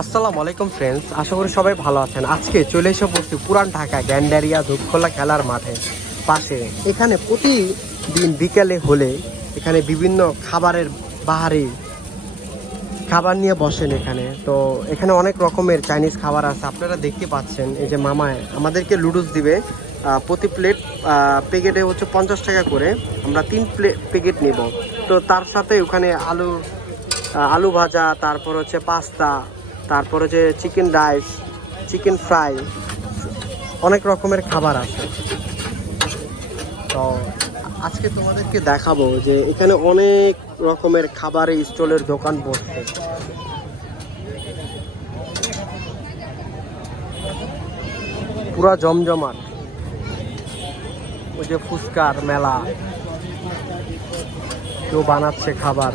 আসসালামু আলাইকুম ফ্রেন্ডস, আশা করি সবাই ভালো আছেন। আজকে চলে এসে পড়ছি পুরান ঢাকা গ্যান্ডারিয়া ধূপখোলা খেলার মাঠে পাশে। এখানে প্রতিদিন বিকেলে হলে এখানে বিভিন্ন খাবারের বাহারি খাবার নিয়ে বসেন এখানে। তো এখানে অনেক রকমের চাইনিজ খাবার আছে, আপনারা দেখতে পাচ্ছেন। এই যে মামায় আমাদেরকে লুডুস দিবে, প্রতি প্লেট প্যাকেটে হচ্ছে 50 টাকা করে। আমরা 3 প্যাকেট নেব। তো তার সাথে ওখানে আলু ভাজা, তারপর হচ্ছে পাস্তা, তারপর হচ্ছে চিকেন রাইস, চিকেন ফ্রাই, অনেক রকমের খাবার আছে। তো আজকে তোমাদেরকে দেখাবো যে এখানে অনেক রকমের খাবারের স্টলের দোকান বসছে। পুরা জমজমাট। ওই যে ফুচকার মেলা, কেউ বানাচ্ছে খাবার।